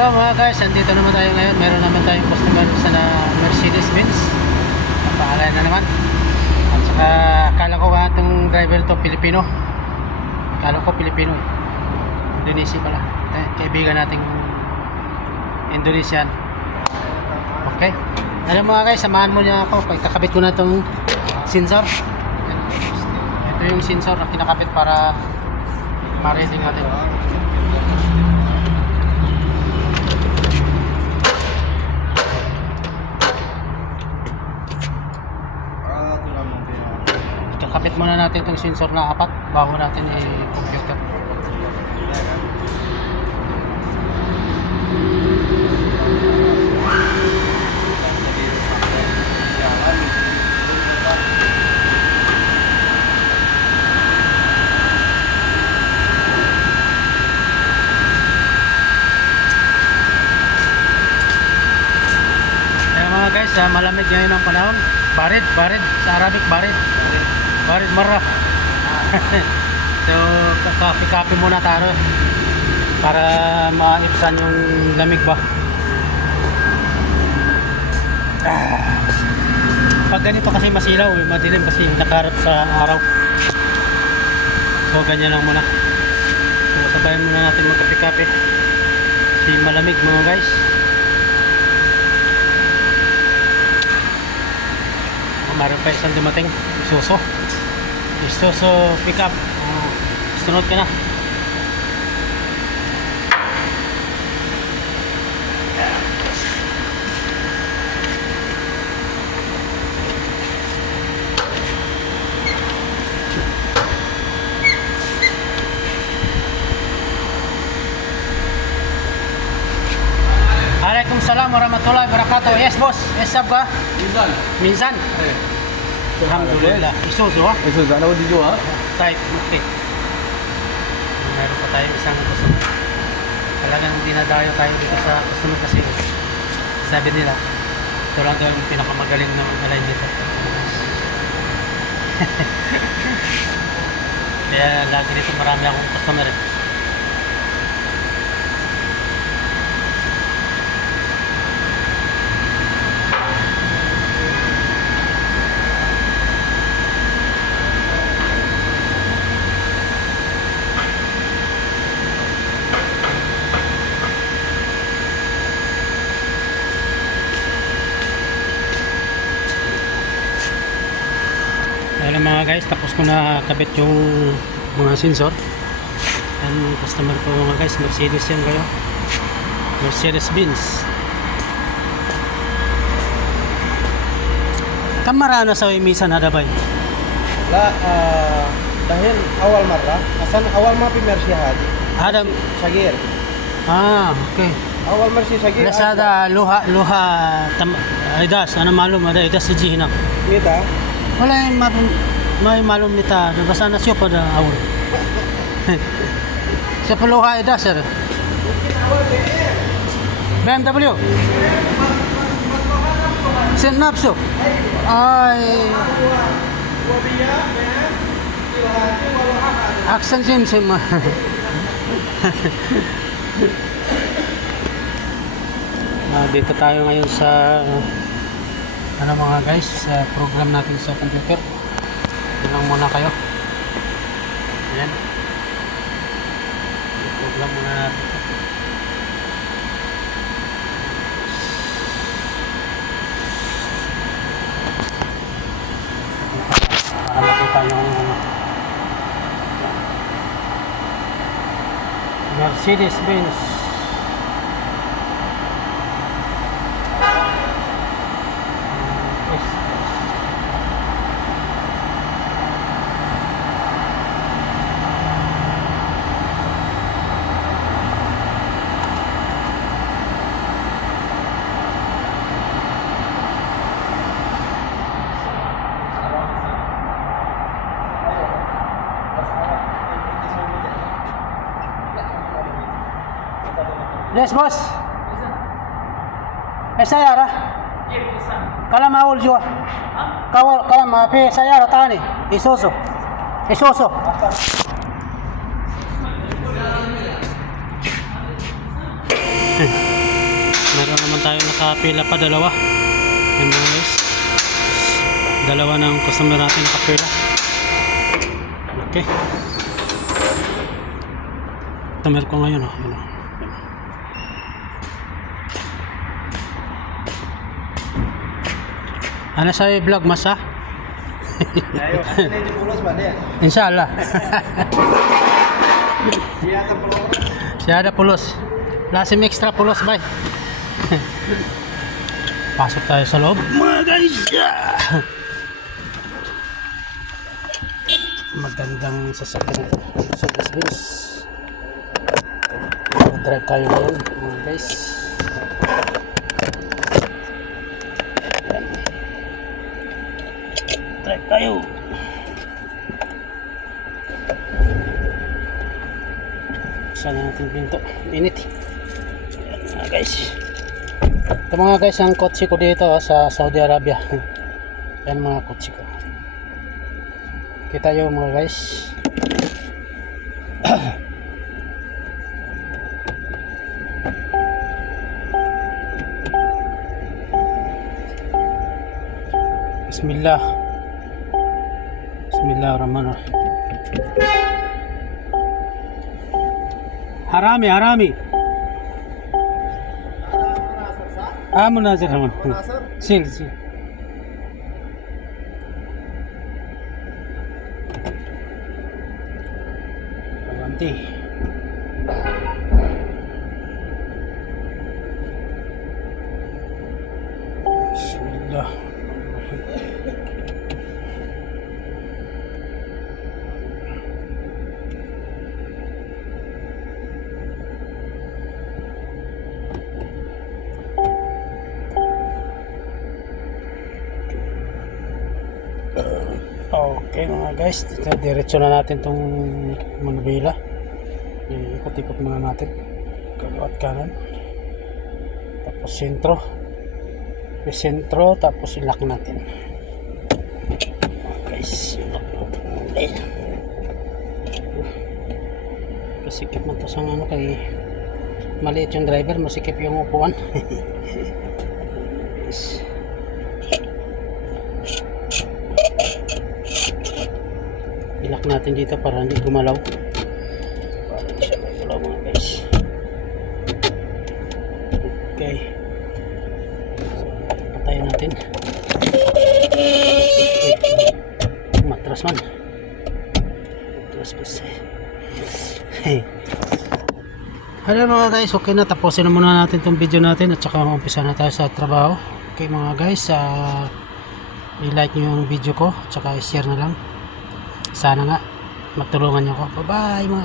Hello mga guys, andito naman tayo ngayon. Meron naman tayong customer sa na Mercedes-Benz. Napaalala na naman. At saka akala ko nga itong driver to Pilipino. Akala ko Pilipino eh. Indonesia pala. Kaibigan nating Indonesian. Okay. Alam mga guys, samahan mo niya ako. Kakabit ko na itong sensor. Ito yung sensor na kinakabit para ma-reading natin. Kakabit muna natin itong sensor na apat bago natin i-computer. Kaya mga guys, malamig ngayon ang panahon. Barid sa Arabic, barid marra. So kape muna tayo para maipsan yung lamig ba. Pag ganito kasi masilaw, madilim kasi nakaharap sa araw. So ganyan lang muna. So sabayan muna natin magkape-kape kasi malamig mga guys. Meron pa isang dumating, Isuzu pickup. Sunod ka na. Waalaikumsalam warahmatullahi wabarakatuh. Yes boss, yes sab ka? Minsan. Alhamdulillah. Isuzu ha? Isuzu, ano dijual? Type, okay. Meron pa tayo isang customer. Talagang dinadayo tayo dito sa customer kasi sabi nila ito lang daw yung pinakamagaling na mag-align dito. Kaya lagi dito marami akong customer eh. Ayan mga guys, tapos ko na kabit yung mga sensor. Ang customer ko mga guys, Mercedes yan kayo, Mercedes-Benz. Kamara na sa imisan ada ba? La, dahil awal marah, asan awal ma pimersi hadi. Ada Sagir. Okay. Awal mersi sagir. Nasa ada luha idas, ano malum ada idas si Gina. Mita. Wala yung may malum nita, basta na siya pada awal. Sa peluha idas sir. BMW. Sinapso. Ay. Aksan sim. Dito tayo ngayon sa ano mga guys, sa program natin sa computer. Yun lang muna kayo. Ayan. Program muna natin. Para makita nyo ano. Mercedes-Benz. Yes, boss. Saya dah. Kalau mau jual. Kalau mau saya tani. Isuzu. Meron naman tayo nakapila pa, dalawa. Yan mga guys. Dalawa ng customer natin nakapila. Okay. Customer ko ngayon, oh. Yun, oh. Ano sa'yo vlog, mas ha? Ayo, ini pulos ba din? Inshallah. Dia akan pulos. Siya ada pulos. Lasim extra pulos, bay. Pasok tayo sa loob. Mga guys! Magandang sasakyan ito. Mercedes-Benz. Drive tayo ngayon, mga guys. Yan. Drive tayo. Saan natin pinto? Init. Yan mga guys. Ito mga guys ang kotse ko dito sa Saudi Arabia. Yan mga kotse ko. Kita nyo mga guys. Bismillah. Bismillahirrahmanirrahim. Harami, harami. Munazir Rahman. Sil, sil. Avanti. Bismillah. Okay mga guys, diretso na natin tong Manubila. Ikot-ikot muna natin kaliwa at kanan, tapos sentro, tapos ilak natin. Guys, ilak natin. Kasikip man to sa ano, kay maliit yung driver, masikip yung upuan. Guys, ilak natin dito para hindi gumalaw. Para hindi siya may gulaw mga guys. Okay. So, patayin natin. Matras man. Matras kasi. Hello mga guys, okay na. Tapusin na muna natin itong video natin at saka umpisa na tayo sa trabaho. Okay mga guys, i-like nyo yung video ko at saka i-share na lang. Sana nga matulungan nyo ako. Bye bye mga